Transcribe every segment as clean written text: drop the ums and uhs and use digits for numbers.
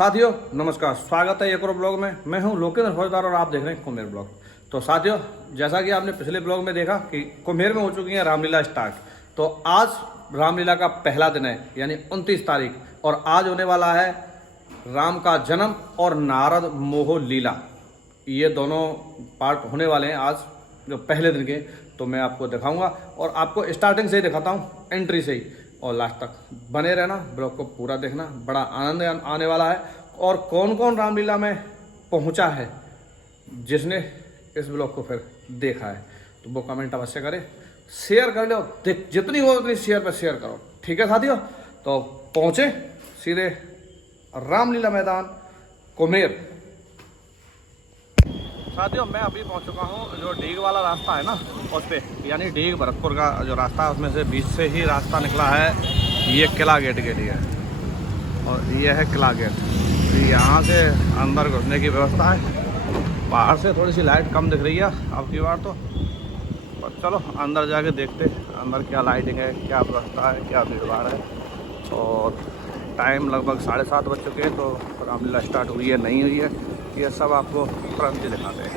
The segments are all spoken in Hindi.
साथियों नमस्कार, स्वागत है एक और ब्लॉग में। मैं हूं लोकेंद्र फौजदार और आप देख रहे हैं कुम्हेर ब्लॉग। तो साथियों, जैसा कि आपने पिछले ब्लॉग में देखा कि कुम्हेर में हो चुकी है रामलीला स्टार्ट। तो आज रामलीला का पहला दिन है, यानी 29 तारीख, और आज होने वाला है राम का जन्म और नारद मोह लीला। ये दोनों पार्ट होने वाले हैं आज जो पहले दिन के। तो मैं आपको दिखाऊंगा और आपको स्टार्टिंग से ही दिखाता हूँ, एंट्री से ही, और लास्ट तक बने रहना, ब्लॉग को पूरा देखना, बड़ा आनंद आने वाला है। और कौन कौन रामलीला में पहुंचा है जिसने इस ब्लॉग को फिर देखा है, तो वो कमेंट अवश्य करें, शेयर कर लो, जितनी हो उतनी शेयर पर शेयर करो, ठीक है साथियों। तो पहुंचे सीधे रामलीला मैदान कुम्हेर। साथियों, मैं अभी पहुंच चुका हूं जो डीग वाला रास्ता है ना, उस पर, यानी डीग भरतपुर का जो रास्ता है उसमें से बीच से ही रास्ता निकला है ये किला गेट के लिए, और ये है किला गेट। यहाँ से अंदर घुसने की व्यवस्था है। बाहर से थोड़ी सी लाइट कम दिख रही है अब की बार तो, पर चलो अंदर जाके देखते अंदर क्या लाइटिंग है, क्या व्यवस्था है, क्या भीड़ भाड़ है। और टाइम लगभग 7:30 बज चुके हैं, तो रामलीला स्टार्ट हुई है नहीं हुई है ये सब आपको तुरंत ही दिखाते हैं।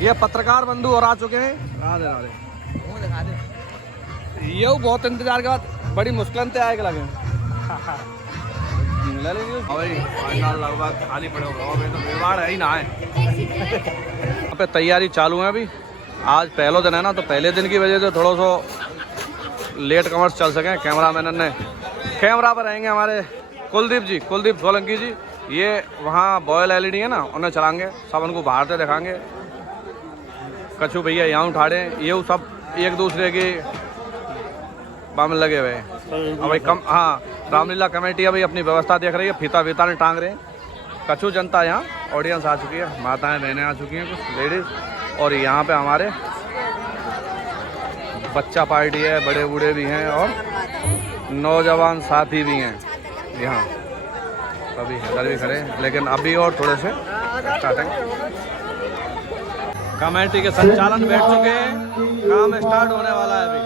ये पत्रकार बंधु और आ चुके हैं। राधे राधे। ये बहुत इंतजार के बाद बड़ी मुश्किल से आएगा लगे लगभग खाली पड़े हो तो भीड़ है ही ना है। यहाँ पे तैयारी चालू है अभी। आज पहला दिन है ना, तो पहले दिन की वजह से थोड़ा सा लेट कमर्स चल सकें। कैमरामैन ने कैमरा पर रहेंगे हमारे कुलदीप सोलंकी जी। ये वहाँ बॉयल LED है ना, उन्हें चलाएंगे, सब उनको बाहर से दिखाएंगे। कछु भैया यहाँ उठाड़े, ये सब एक दूसरे के बाम लगे हुए हैं। अब भाई हाँ, रामलीला कमेटी अभी अपनी व्यवस्था देख रही है, फीता ने टांग रहे हैं। कछु जनता यहाँ ऑडियंस आ चुकी है, माताएं बहनें आ चुकी हैं, कुछ लेडीज़, और यहाँ पे हमारे बच्चा पार्टी है, बड़े बूढ़े भी हैं और नौजवान साथी भी हैं यहाँ। अभी इधर भी खड़े हैं, लेकिन अभी और थोड़े से स्टार्टिंग। कमेटी के संचालन बैठ चुके हैं, काम स्टार्ट होने वाला है अभी।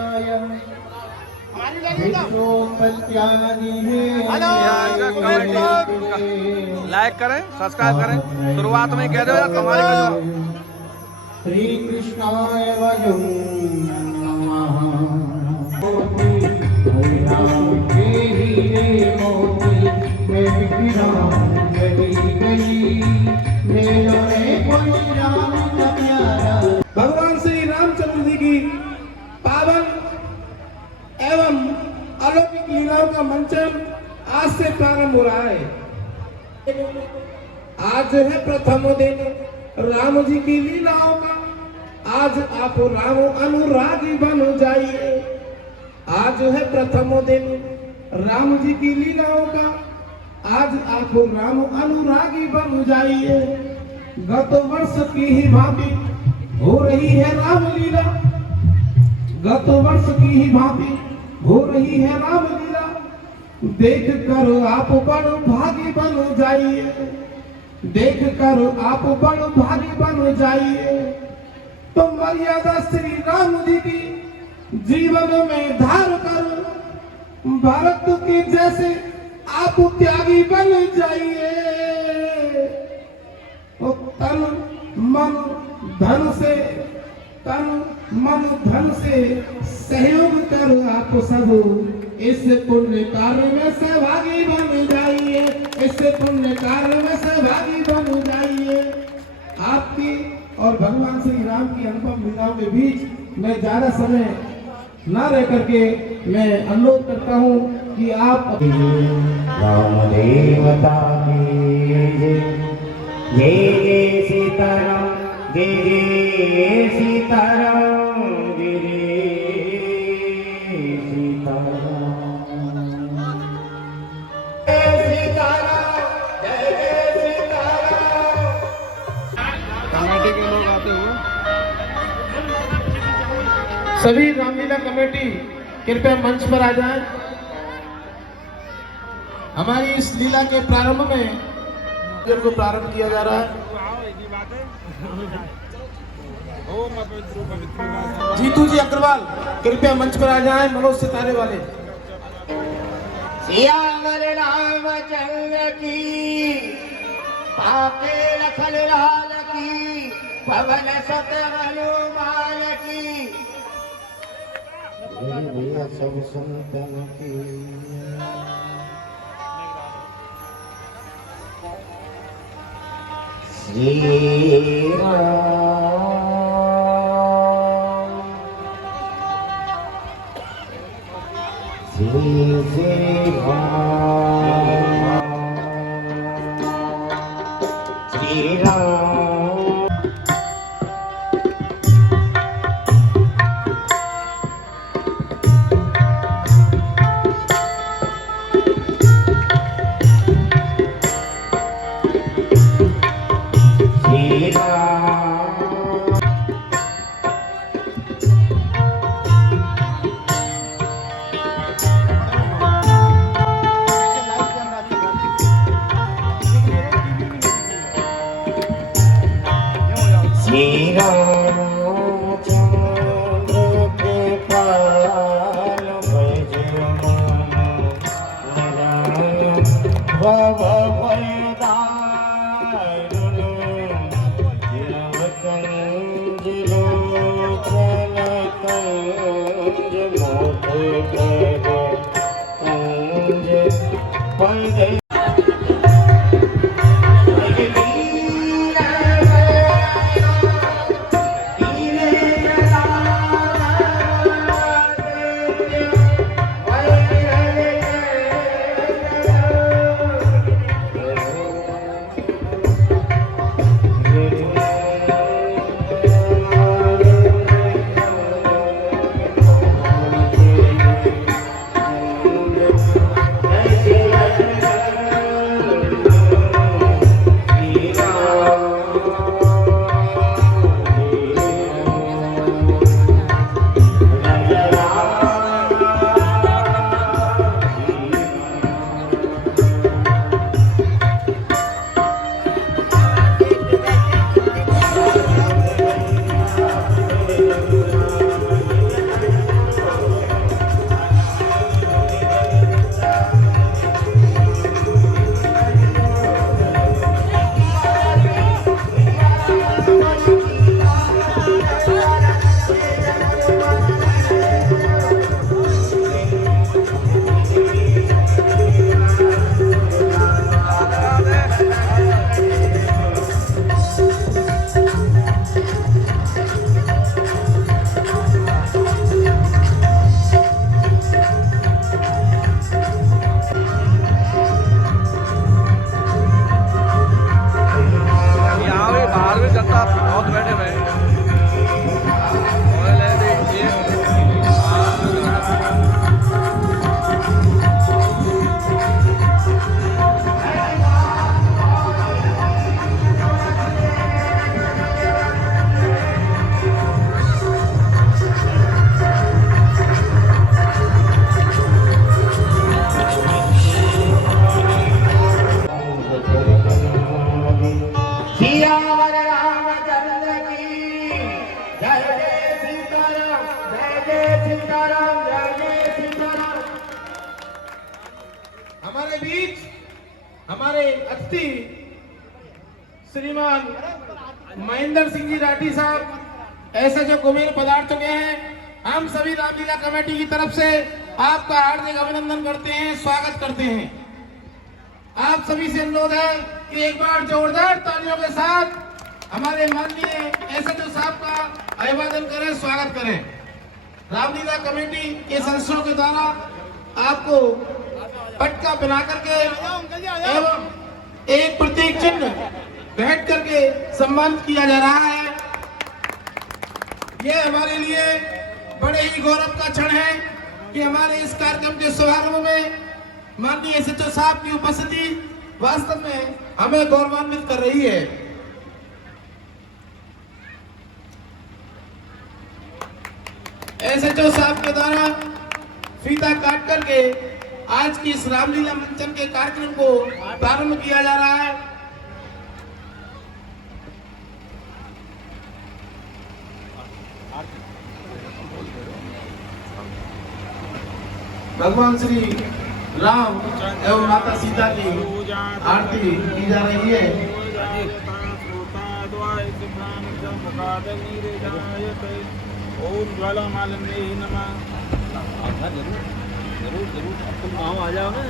लाइक करें, सब्सक्राइब करें, शुरुआत में कह दो यार तुम्हारी श्री कृष्णाय वयं नमः। भगवान श्री रामचंद्र जी की पावन एवं अलौकिक लीलाओं का मंचन आज से प्रारंभ हो रहा है। आज है प्रथम दिन राम जी की लीलाओं का। आज आप राम अनुरागी बन जाइए। आज है प्रथम दिन राम जी की लीलाओं का। आज आप राम अनुरागी बन जाइए। गत वर्ष की ही भांति हो रही है रामलीला। गत वर्ष की ही भांति हो रही है रामलीला। देख कर आप बड़ भागी बन जाइए। देख कर आप बड़ भागी बन जाइए। तो मर्यादा श्री राम जी की जीवन में धार कर भारत के जैसे आप त्यागी बन जाइए। तो तन मन धन से सहयोग कर आप सब इस पुण्य कार्य में सहभागी बन जाइए। इस पुण्य कार्य में सहभागी बन जाइए। आपकी और भगवान श्री राम की अनुपम लीलाओं के बीच मैं ज्यादा समय न रह करके मैं अनुरोध करता हूँ कि आप राम देवता की जय सीताराम, जय सीताराम, जय सीताराम, जय सीताराम। कमेटी के लोग आते हुए सभी रामलीला कमेटी कृपया मंच पर आ जाएं। हमारी इस लीला के प्रारंभ में को प्रारंभ किया जा रहा है। जीतू जी अग्रवाल कृपया मंच पर आ जाएं, मनोज सितारे वाले। सियावर रामचंद्र की, पाके लखन लाल की, पवन सुत हनुमान की। भैया सब संतन की। श्री राम श्री राम। श्री रामचंद्र के पाल भव कंज लोचन कंज मोख कंज पद। सियावर रामचंद्र की जय जय सीताराम, जय जय सीताराम, जय जय सीताराम। हमारे बीच हमारे अतिथि श्रीमान महेंद्र सिंह जी राठी साहब ऐसे जो कुबेर पधार चुके हैं। हम सभी रामलीला कमेटी की तरफ से आपका हार्दिक अभिनंदन करते हैं, स्वागत करते हैं। आप सभी से अनुरोध है कि एक बार जोरदार तालियों के साथ हमारे माननीय एसएचओ साहब का अभिवादन करें, स्वागत करें। रामलीला कमेटी के सदस्यों के द्वारा आपको पटका बना करके एवं एक प्रतीक चिन्ह भेंट करके सम्मानित किया जा रहा है। यह हमारे लिए बड़े ही गौरव का क्षण है कि हमारे इस कार्यक्रम के शुभारंभ में माननीय एसएचओ साहब की उपस्थिति वास्तव में हमें गौरवान्वित कर रही है। एसएचओ साहब के द्वारा फीता काट करके आज की इस रामलीला मंचन के कार्यक्रम को प्रारंभ किया जा रहा है। भगवान श्री राम एवं माता सीता की आरती की जा रही है। ओम ज्वाला मालिन्ये नमः। जरूर जरूर अब तुम गाँव आ जाओ ना।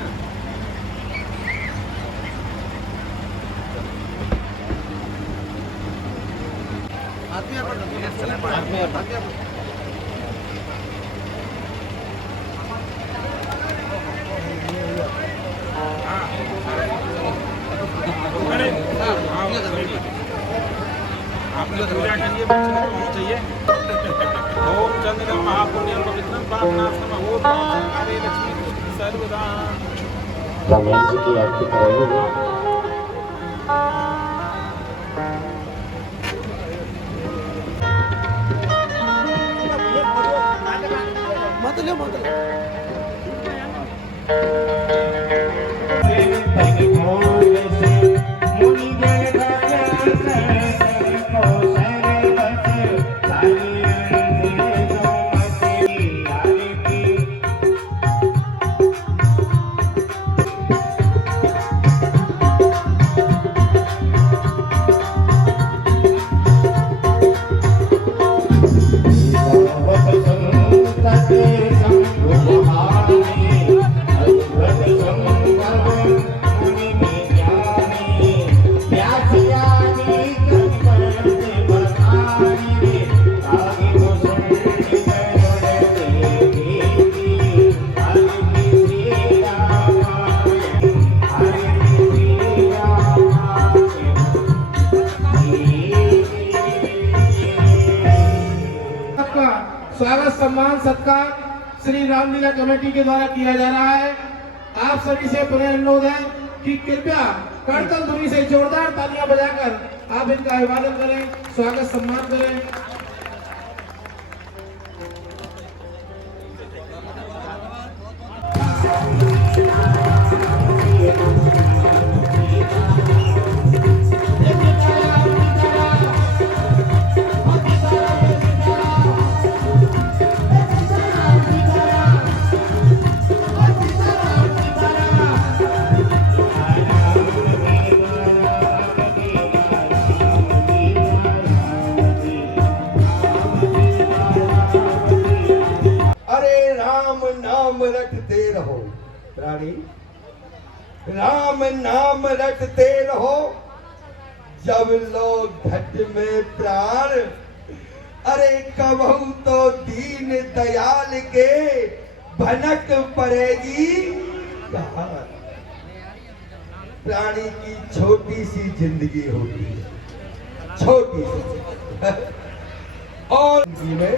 आपने पूजा करिए, बच्चे को होना चाहिए। ओम चंद्र महापुण्यम पवित्रम पापनाशम ओम हरे लक्ष्मी सर्वदा। रमेश जी की आरती करेंगे। स्वागत सम्मान सत्कार श्री रामलीला कमेटी के द्वारा किया जा रहा है। आप सभी से पुनः अनुरोध है कि कृपया करतल ध्वनि से जोरदार तालियां बजाकर आप इनका अभिवादन करें, स्वागत सम्मान करें। नाम रटते रहो प्राणी, राम नाम रटते रहो। जब लोग घट में प्राण, अरे कबहू तो दीन दयाल के भनक पड़ेगी कहाँ। प्राणी की छोटी सी जिंदगी होती है, छोटी सी और में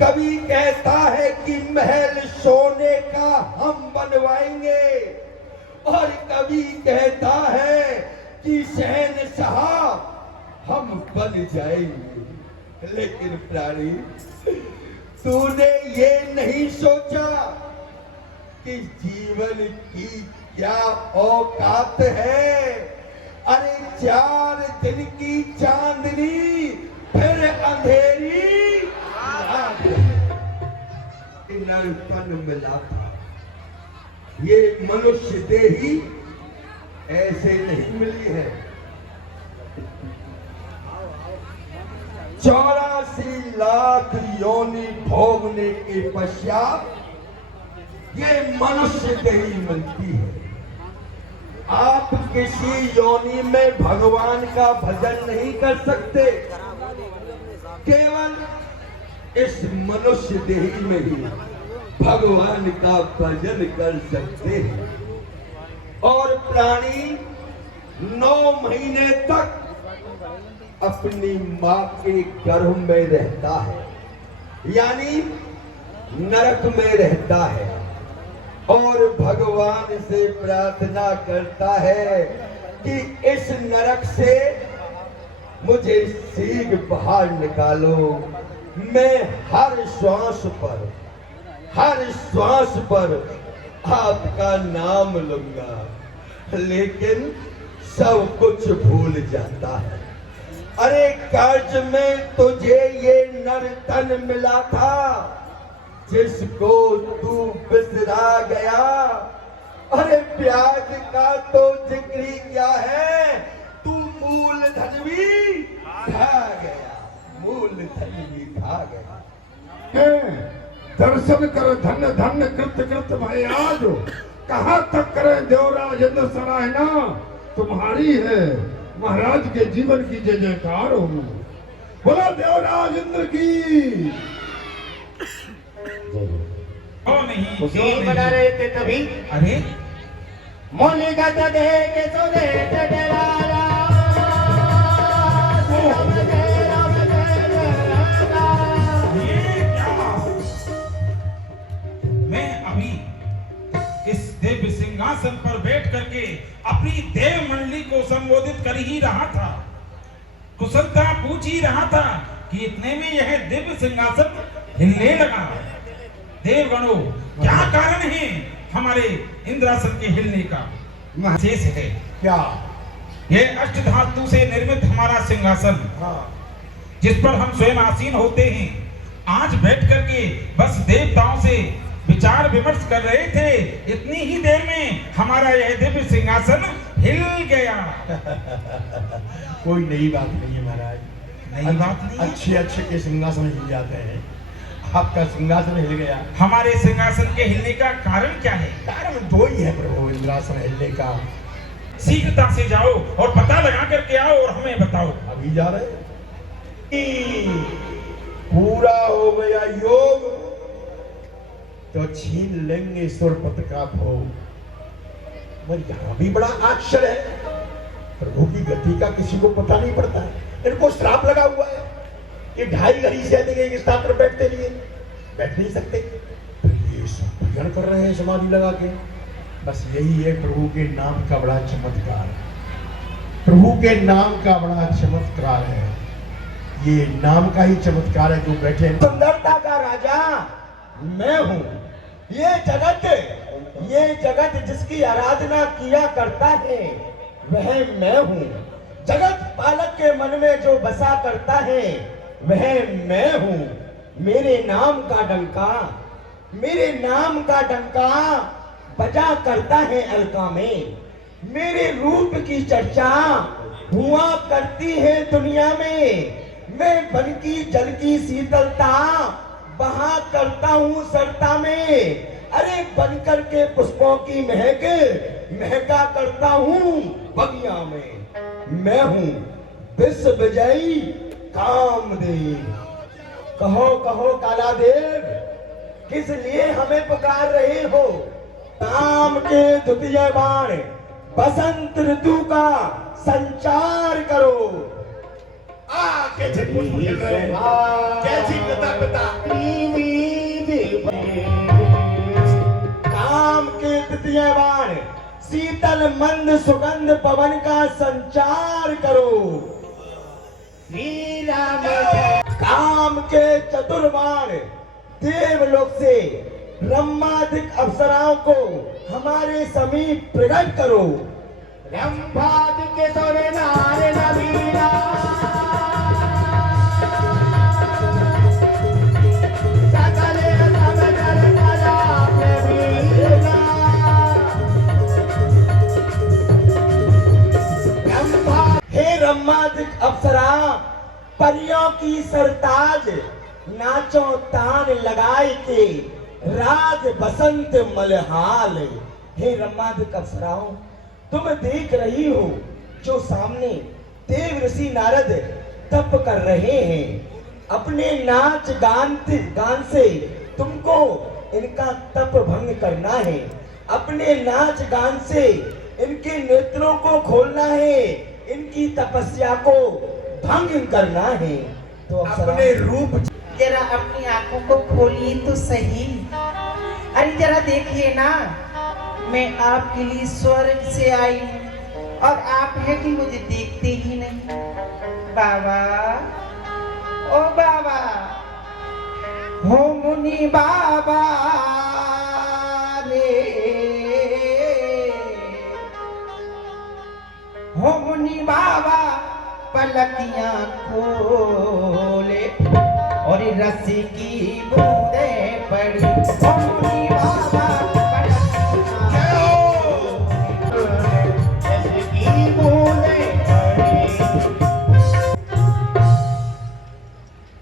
कभी कहता है कि महल सोने का हम बनवाएंगे, और कभी कहता है कि शहंशाह हम बन जाएंगे। लेकिन प्राणी, तूने ये नहीं सोचा कि जीवन की क्या औकात है। अरे 4 दिन की चांदनी फिर अंधेरी नरपन मिला था। ये मनुष्य देही ऐसे नहीं मिली है। 84 लाख योनि भोगने के पश्चात ये मनुष्य देही मिलती है। आप किसी योनि में भगवान का भजन नहीं कर सकते, केवल इस मनुष्य देही में ही भगवान का भजन कर सकते हैं। और प्राणी 9 महीने तक अपनी मां के गर्भ में रहता है, यानी नरक में रहता है, और भगवान से प्रार्थना करता है कि इस नरक से मुझे शीघ्र बाहर निकालो। मैं हर श्वास पर आपका नाम लूंगा, लेकिन सब कुछ भूल जाता है। अरे कर्ज में तुझे ये नर तन मिला था, जिसको तू बिसरा गया। अरे प्याज का तो जिक्र ही क्या है, तू मूलधन भी खा गया, मूलधन भी खा गया। दर्शन कर धन्य धन्य कृत कृत भाई आज कहाँ तक करें देवराज इंद्र सराहना तुम्हारी है, महाराज के जीवन की जय जयकार हो। बोलो देवराज इंद्र की। सीन बना रहे थे तभी अरे मोली का दे के सोने डराला ये क्या? मैं अभी इस दिव्य सिंहासन पर बैठ करके अपनी देव मंडली को संबोधित कर ही रहा था, कुशलता पूछ ही रहा था कि इतने में यह दिव्य सिंहासन हिलने लगा। देवगणों, क्या कारण है हमारे इंद्रासन के हिलने का? शेष है क्या? यह अष्ट धातु से निर्मित हमारा सिंहासन, जिस पर हम स्वयं आसीन होते हैं, आज बैठ करके बस देवताओं से विचार विमर्श कर रहे थे, इतनी ही देर में हमारा यह दिव्य सिंहासन हिल गया। कोई नई बात नहीं है महाराज, नई बात नहीं है। अच्छे अच्छे के सिंहासन हिल जाते हैं, आपका सिंहासन हिल गया। हमारे सिंहासन के हिलने का कारण क्या है? कारण दो ही है प्रभु इंद्रासन हिलने का। शीघ्रता से जाओ और पता लगा करके आओ और हमें बताओ। अभी जा रहे हैं। पूरा हो गया योग तो छीन लेंगे सुरपत का भोग। मगर यहाँ भी बड़ा आश्चर्य है, प्रभु की गति का किसी को पता नहीं पड़ता है। इनको श्राप लगा हुआ है, ये 2.5 घड़ी से अधिक एक स्थान पर बैठते नहीं, बैठ नहीं सकते, तो ये सब भजन कर रहे हैं समाधि लगा के। बस यही है प्रभु के नाम का बड़ा चमत्कार, प्रभु के नाम का बड़ा चमत्कार है। ये नाम का ही चमत्कार है जो बैठे। सुंदरता का राजा मैं हूँ, ये जगत जिसकी आराधना किया करता है वह मैं हूँ। जगत पालक के मन में जो बसा करता है वह मैं हूँ। मेरे नाम का डंका बजा करता है अलका में। मेरे रूप की चर्चा हुआ करती है दुनिया में। मैं बन की जल की शीतलता बहा करता हूँ सरता में। अरे बनकर के पुष्पों की महका करता हूँ बगिया में। मैं हूँ विश्व विजयी कामदेव। कहो कहो कालादेव, किस लिए हमें पुकार रहे हो? काम के द्वितीय बाण बसंत ऋतु का संचार करो। कैसी काम के तृतीय बाण शीतल मंद सुगंध पवन का संचार करो। श्री राम काम के चतुर्बाण देवलोक से ब्रह्मादिक अप्सराओं को हमारे समीप प्रकट करो। ब्रह्मादिक सोरे नारे नबीरा ब्रह्मादिक अप्सरा परियों की सरताज नाचो तान लगाए के राज बसंत मलहाल। हे ब्रह्मादिक अप्सराओं, तुम देख रही हो जो सामने देव ऋषि नारद तप कर रहे हैं। अपने नाच गान से तुमको इनका तप भंग करना है। अपने नाच गान से इनके नेत्रों को खोलना है, इनकी तपस्या को भंग करना है। तो अपने रूप जरा अपनी आंखों को खोलिए तो सही। अरे जरा देखिए ना, मैं आपके लिए स्वर्ग से आई हूँ और आप है कि मुझे देखते ही नहीं। बाबा, ओ बाबा, हो मुनि बाबा रे, हो मुनि बाबा पलकियां खोले और रस्सी की बूंदे पड़ी। मुनि बाबा जय हो। जैसे की बूंदे पड़े।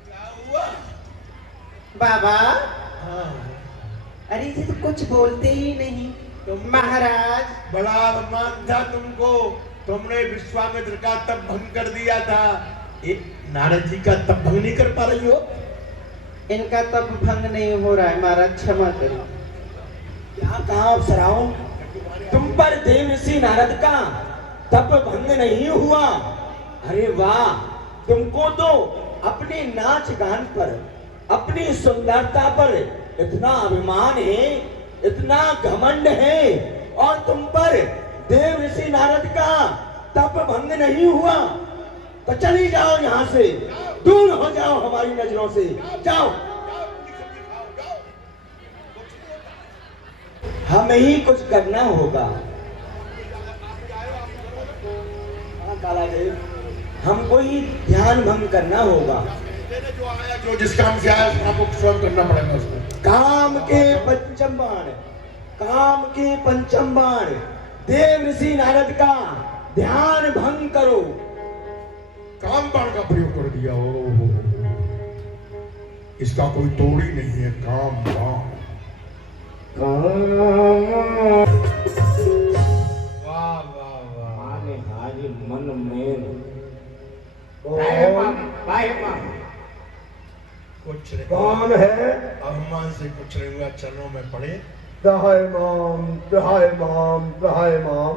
क्या हुआ? बाबा हाँ, अरे ये तो कुछ बोलते ही नहीं। महाराज बड़ा अभिमान था तुमको, तुमने विश्वामित्र का तप भंग कर दिया था, एक नारद जी का तप भंग नहीं कर पा रही हो? इनका तब भंग नहीं हो रहा है महाराज, क्षमा करो। क्या कहा अप्सराओं, तुम पर देव ऋषि नारद का तप भंग नहीं हुआ? अरे वाह, तुमको तो अपने नाच गान पर, अपनी सुंदरता पर इतना अभिमान है, इतना घमंड है, और तुम पर देव ऋषि नारद का तप भंग नहीं हुआ? तो चली जाओ यहाँ से, दूर हो जाओ हमारी नजरों से, जाओ। हमें ही कुछ करना होगा। हाँ कालादेव, हमको ही ध्यान भंग करना होगा। जो आया, जो जिस काम से आया, उस काम को स्वयं करना पड़ेगा उसको। काम के पंचम बाण, काम के पंचम बाण, देव ऋषि नारद का ध्यान भंग करो। काम बाण का प्रयोग कर दिया हो, इसका कोई तोड़ ही नहीं है। काम बाण, वाह वाह वाह। आने हाजी मन में कुछ नहीं, कौन है? अभिमान से कुछ नहीं हुआ, चरणों में पड़े। तहाय माम, तहाय माम, तहाय माम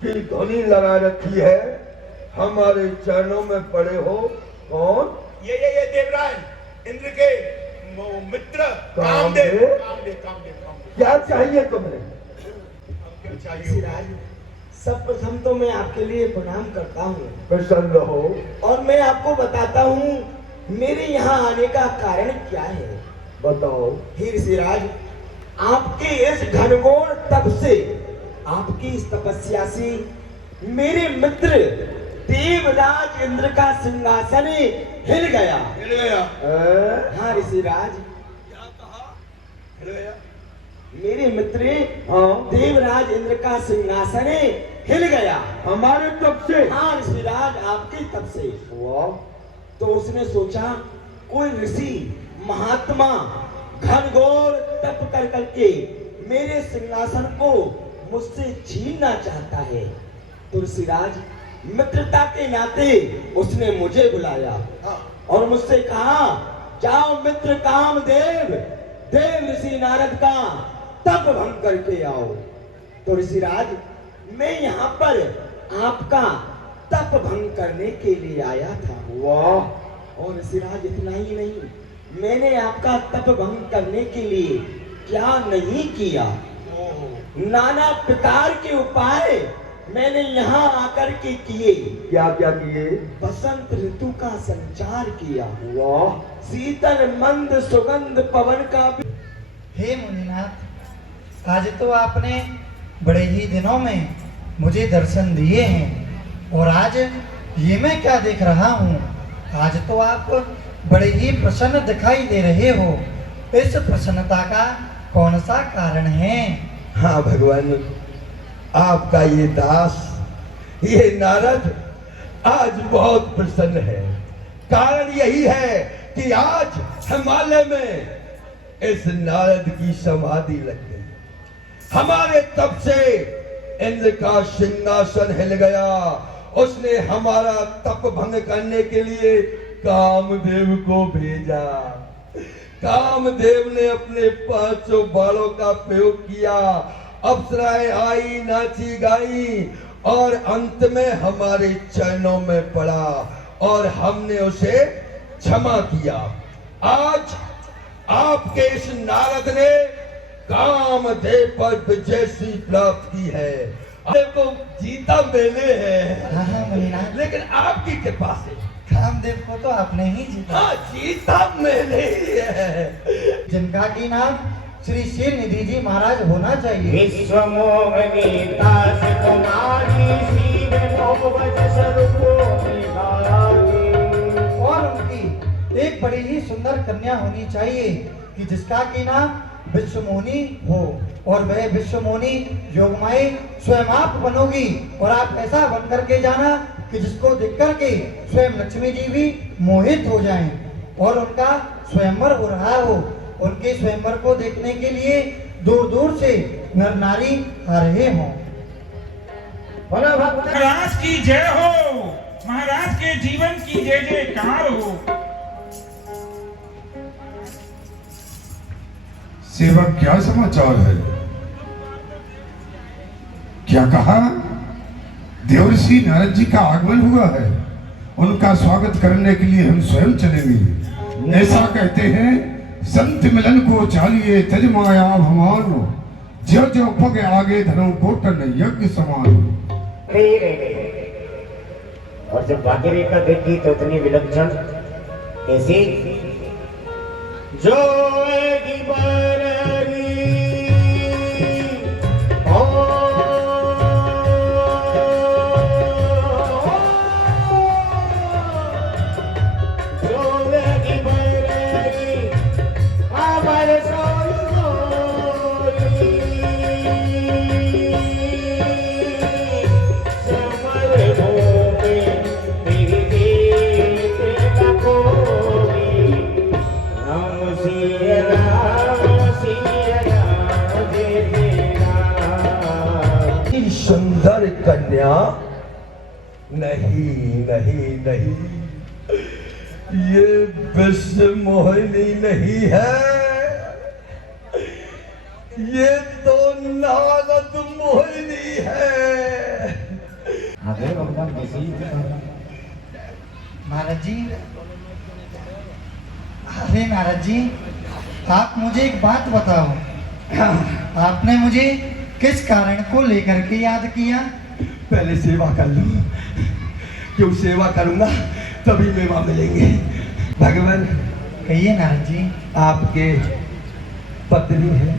की ध्वनि लगा रखी है, हमारे चरणों में पड़े हो। कौन? ये देवराज इंद्र के वो मित्र कामदेव। कामदेव। क्या चाहिए तुम्हें? क्या चाहिए? सिराज, सब प्रथम तो मैं आपके लिए प्रणाम करता हूँ, प्रसन्न रहो। और मैं आपको बताता हूँ मेरे यहाँ आने का कारण क्या है। बताओ। हे ऋषिराज, आपके इस घनघोर तप से, आपकी इस तपस्या से मेरे मित्र देवराज इंद्र का सिंहासन हिल गया। हिल गया? हाँ ऋषिराज, क्या कहा? हिल गया? मेरे मित्र हाँ, देवराज इंद्र का सिंहासन हिल गया। हमारे तब से? हाँ ऋषिराज, आपके तप से। वाह। तो उसने सोचा कोई ऋषि महात्मा घनघोर तप कर करके मेरे सिंहासन को मुझसे छीनना चाहता है। तो ऋषिराज, मित्रता के नाते उसने मुझे बुलाया हाँ। और मुझसे कहा, जाओ मित्र कामदेव, देव ऋषि नारद का तप भंग करके आओ। तो ऋषिराज, मैं यहाँ पर आपका तप भंग करने के लिए आया था। वाह। और ऋषिराज, इतना ही नहीं, मैंने आपका तप भंग करने के लिए क्या नहीं किया, नाना प्रकार के उपाय मैंने यहाँ आकर के किए। क्या क्या किए? बसंत ऋतु का संचार किया। वाह। शीतल मंद सुगंध पवन का भी। हे मुनिनाथ, आज तो आपने बड़े ही दिनों में मुझे दर्शन दिए हैं, और आज ये मैं क्या देख रहा हूँ, आज तो आप बड़े ही प्रसन्न दिखाई दे रहे हो। इस प्रसन्नता का कौन सा कारण है? हाँ भगवान, आपका ये दास, ये नारद आज बहुत प्रसन्न है। कारण यही है कि आज हिमालय में इस नारद की समाधि लग गई। हमारे तप से इंद्र का सिंहासन हिल गया। उसने हमारा तप भंग करने के लिए कामदेव को भेजा। कामदेव ने अपने 500 बाणों का प्रयोग किया। अप्सराएं आई, नाची गाई, और अंत में हमारे चरणों में पड़ा और हमने उसे क्षमा किया। आज आपके इस नारद ने कामदेव पर विजय सी प्राप्त की है। आपको जीता मैंने है, हाँ मुनिनाथ, लेकिन आपकी कृपा से कामदेव को तो आपने ही जीता। हाँ, जीता मैंने ही है। जिनका की नाम श्री शील निधि जी महाराज होना चाहिए। विश्व मोहनीता से कुमारी शिव भोगवत स्वरूपो निभाई। और उनकी एक बड़ी ही सुंदर कन्या होनी चाहिए, कि जिसका की नाम विश्वमोहिनी हो, और वह विश्वमोहिनी योगमाई स्वयं आप बनोगी, और आप ऐसा बन करके जाना कि जिसको देख करके स्वयं लक्ष्मी जी भी मोहित हो जाएं, और उनका स्वयंवर हो रहा हो। उनके स्वयंवर को देखने के लिए दूर दूर से नर नारी आ रहे हों। महाराज की जय हो, महाराज के जीवन की जय जयकार हो। सेवक क्या समाचार है? क्या कहा? देवर्षि नारद जी का आगमन हुआ है, उनका स्वागत करने के लिए हम स्वयं चलेंगे। ऐसा कहते हैं, संत मिलन को चालिए तज माया भमान, जो जो पग आगे धर्म कोटन यज्ञ समान। और जब भागीरथी देखी तो इतनी विलक्षण कैसी जो सुंदर कन्या नहीं नहीं नहीं, ये विश्वमोहिनी नहीं है, ये तो नारद मोहिनी है। नारद जी, अरे नारद जी, आप मुझे एक बात बताओ, आपने मुझे किस कारण को लेकर के याद किया? पहले सेवा कर लो, क्यों सेवा करूंगा तभी मेवा मिलेंगे। भगवान कहिए नारद जी। आपके पत्नी है?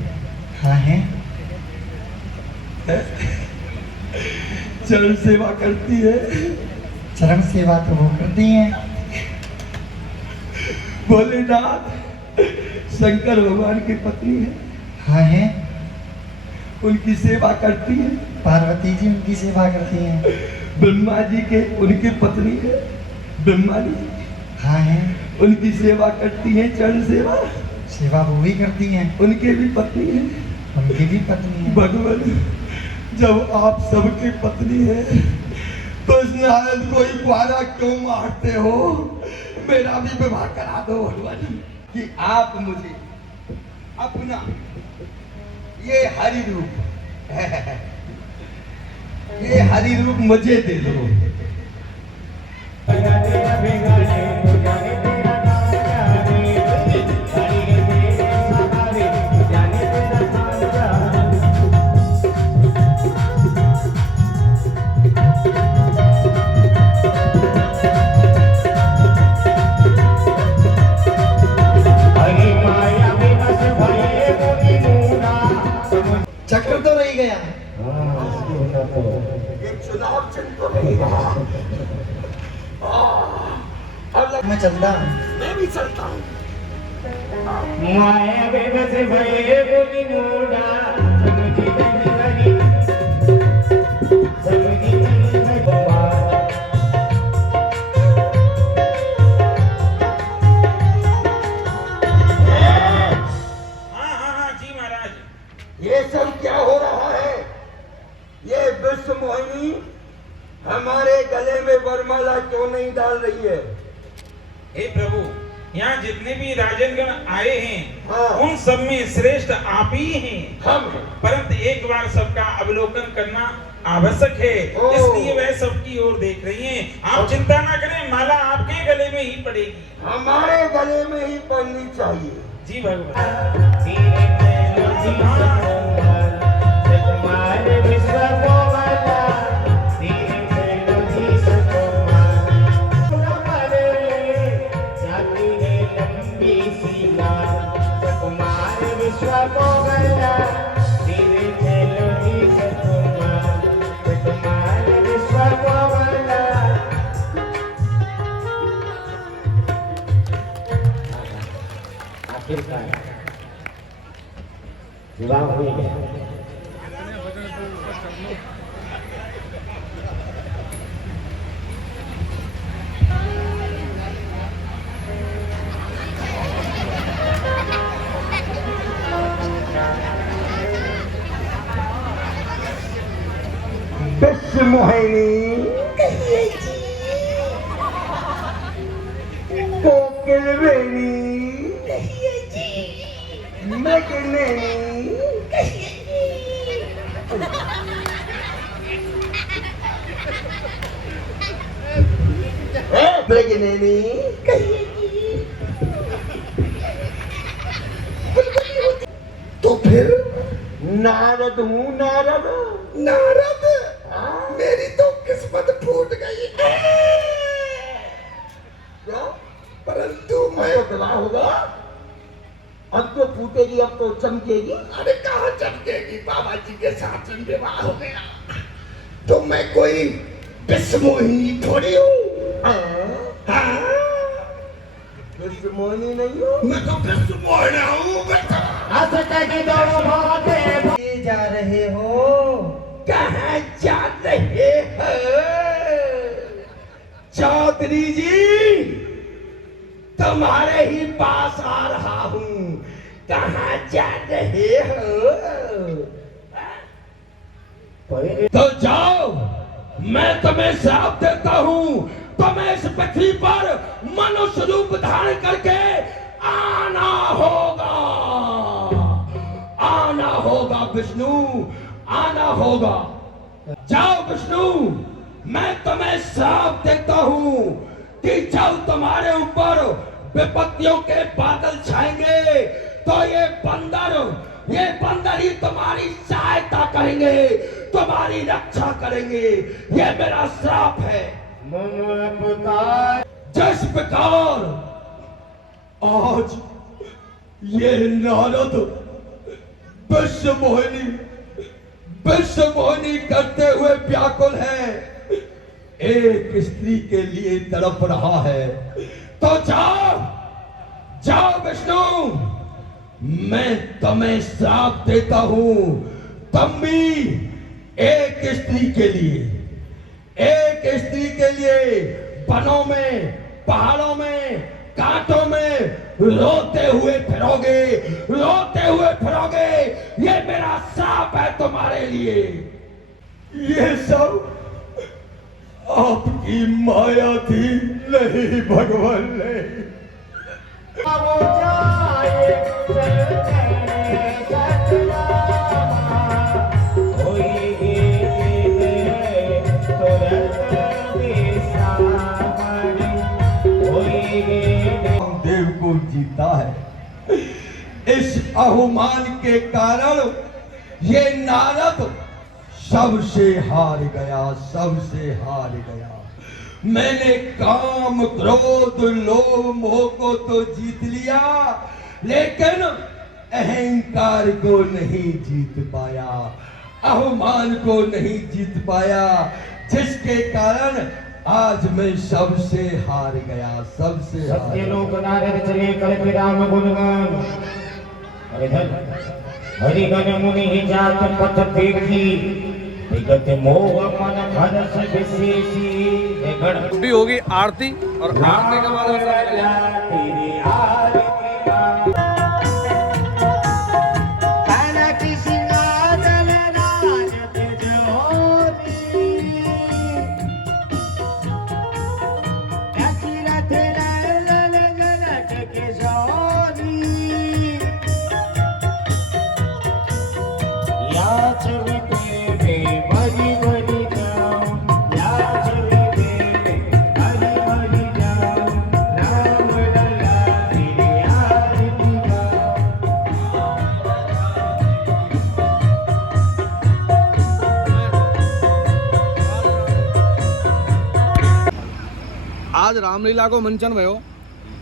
हाँ है। चरण सेवा करती है? चरण सेवा तो वो करती हैं। भोलेनाथ शंकर भगवान की पत्नी है? हाँ है। उनकी सेवा करती है? पार्वती जी उनकी सेवा करती हैं। ब्रह्मा जी के उनकी पत्नी है? ब्रह्मा जी हाँ है। उनकी सेवा करती है, चरण सेवा? सेवा वो भी करती हैं। उनके भी पत्नी है? उनकी भी पत्नी है। भगवान, जब आप सबकी पत्नी है तो इस नारद को ही कुआरा क्यों मारते हो? मेरा भी विवाह करा दो भगवान, कि आप मुझे अपना ये हरि रूप ये हरि रूप मुझे दे दो। चक्र तो रह गया। ये चुनाव चिन्ह तो नहीं है। मैं चलता हूँ। मैं भी चलता हूँ। माया बेबस भये बोली मूड़ा, समझी नहीं लगी, समझी नहीं लगी। हाँ जी महाराज। ये सब क्या हो रहा है? ये विश्वमोहिनी हमारे गले में वरमाला क्यों नहीं डाल रही है? हे प्रभु, यहाँ जितने भी राजनगण आए हैं, हाँ। उन सब में श्रेष्ठ आप ही हैं। हम हैं। परंतु एक बार सबका अवलोकन करना आवश्यक है, ओ। इसलिए वह सबकी ओर देख रही हैं। आप चिंता ना करें, माला आपके गले में ही पड़ेगी। हमारे गले में ही पड़नी चाहिए। जी भगवान। आखिरकार विश्व मोहिनी कोकिल वेणी मेघनेनी मेघनेनी तो फिर नारद हूँ नारद। नारद, मेरी तो किस्मत फूट गई। क्या? परंतु अब मैं तो विवाह होगा, अब तो फूटेगी, अब तो चमकेगी। अरे कहाँ चमकेगी, बाबा जी के साथ में विवाह हो गया तो मैं कोई विश्वमोहिनी थोड़ी हूँ। हाँ, विश्व मोहिनी नहीं हो। मैं तो विश्वमोहिनी हूँ। ये जा रहे हो? कहाँ जा रहे हो चौधरी जी? तुम्हारे ही पास आ रहा हूँ। कहाँ जा रहे हो? तो जाओ, मैं तुम्हें श्राप देता हूँ। तुम्हें इस पृथ्वी पर मनुष्य रूप धारण करके आना होगा। आना होगा विष्णु, आना होगा। जाओ विष्णु, मैं तुम्हें श्राप देता हूँ कि जब तुम्हारे ऊपर विपत्तियों के बादल छाएंगे तो ये बंदर ही तुम्हारी सहायता करेंगे, तुम्हारी रक्षा करेंगे। ये मेरा श्राप है। जिस प्रकार आज ये नारद विश्व मोहिनी करते हुए व्याकुल है, एक स्त्री के लिए तड़प रहा है, तो जाओ विष्णु, मैं तुम्हें श्राप देता हूं। तुम भी एक स्त्री के लिए वनों में, पहाड़ों में, कांटों में रोते हुए फिरोगे। ये मेरा श्राप है तुम्हारे लिए। ये सब आपकी माया थी, नहीं भगवान नहीं। देव को जीता है। इस अहुमान के कारण ये नारद सबसे हार गया। मैंने काम, क्रोध, लोभ, मोह को तो जीत लिया, लेकिन अहंकार को नहीं जीत पाया, अहुमान को नहीं जीत पाया, जिसके कारण आज मैं सबसे हार गया। सत्यलोक नारद चले कल्प राम गुणगान। हरिगण मुनि जात पथ देखी, विगत मोह मन हरस विशेषी। भी होगी आरती, और आरती के बाद तेरी आरती आज रामलीला को मंचन भयो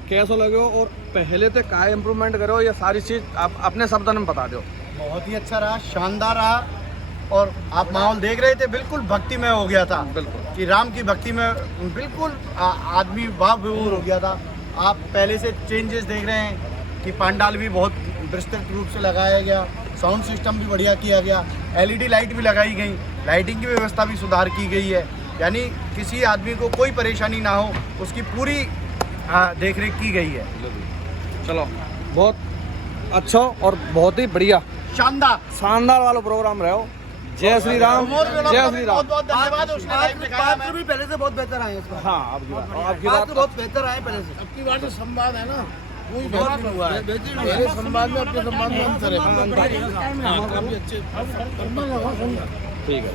कैसो लगे और पहले से क्या इम्प्रूवमेंट करो, ये सारी चीज़ आप अपने शब्दों में बता दो। बहुत ही अच्छा रहा, शानदार रहा। और आप माहौल देख रहे थे, बिल्कुल भक्तिमय हो गया था। बिल्कुल कि राम की भक्ति में बिल्कुल आदमी भाव विभोर हो गया था। आप पहले से चेंजेस देख रहे हैं कि पंडाल भी बहुत विस्तृत रूप से लगाया गया, साउंड सिस्टम भी बढ़िया किया गया, LED लाइट भी लगाई गई, लाइटिंग की व्यवस्था भी सुधार की गई है। यानी किसी आदमी को कोई परेशानी ना हो, उसकी पूरी देखरेख की गई है। चलो, बहुत अच्छा और बहुत ही बढ़िया शानदार वाला प्रोग्राम रहो। जय श्री राम, जय श्री राम। बहुत धन्यवाद। उसने लाइव दिखाया, मैं भी पहले से बहुत बेहतर आए इसका। हाँ, आपकी आपकी बात बहुत बेहतर आए पहले से। अब की बार जो संवाद है ना वही बेहतर हुआ है। मेरे संवाद में अपने संवाद में अंतर है। काफी अच्छे ठीक है।